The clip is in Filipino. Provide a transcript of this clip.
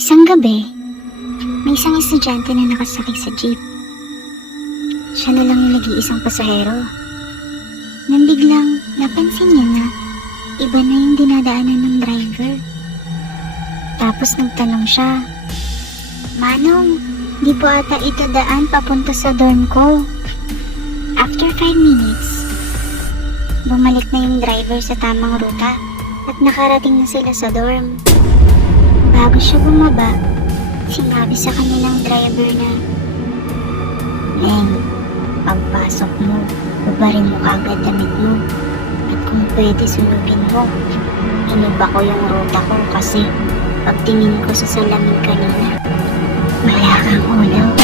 Isang gabi, may isang estudyante na nakasakay sa jeep. Siya na lang yung nag-iisang pasahero. Nang biglang napansin niya na iba na yung dinadaanan ng driver. Tapos nagtanong siya, "Manong, di po ata ito daan papunta sa dorm ko." After 5 minutes, bumalik na yung driver sa tamang ruta at nakarating na sila sa dorm. Bago siya bumaba, sinabi sa kanilang driver na, "Neng, pagpasok mo, ubarin mo kagad damit mo. At kung pwede sunugin mo, inuba ko yung ruta ko kasi pagtingin ko sa salamin kanina, wala kang ulo."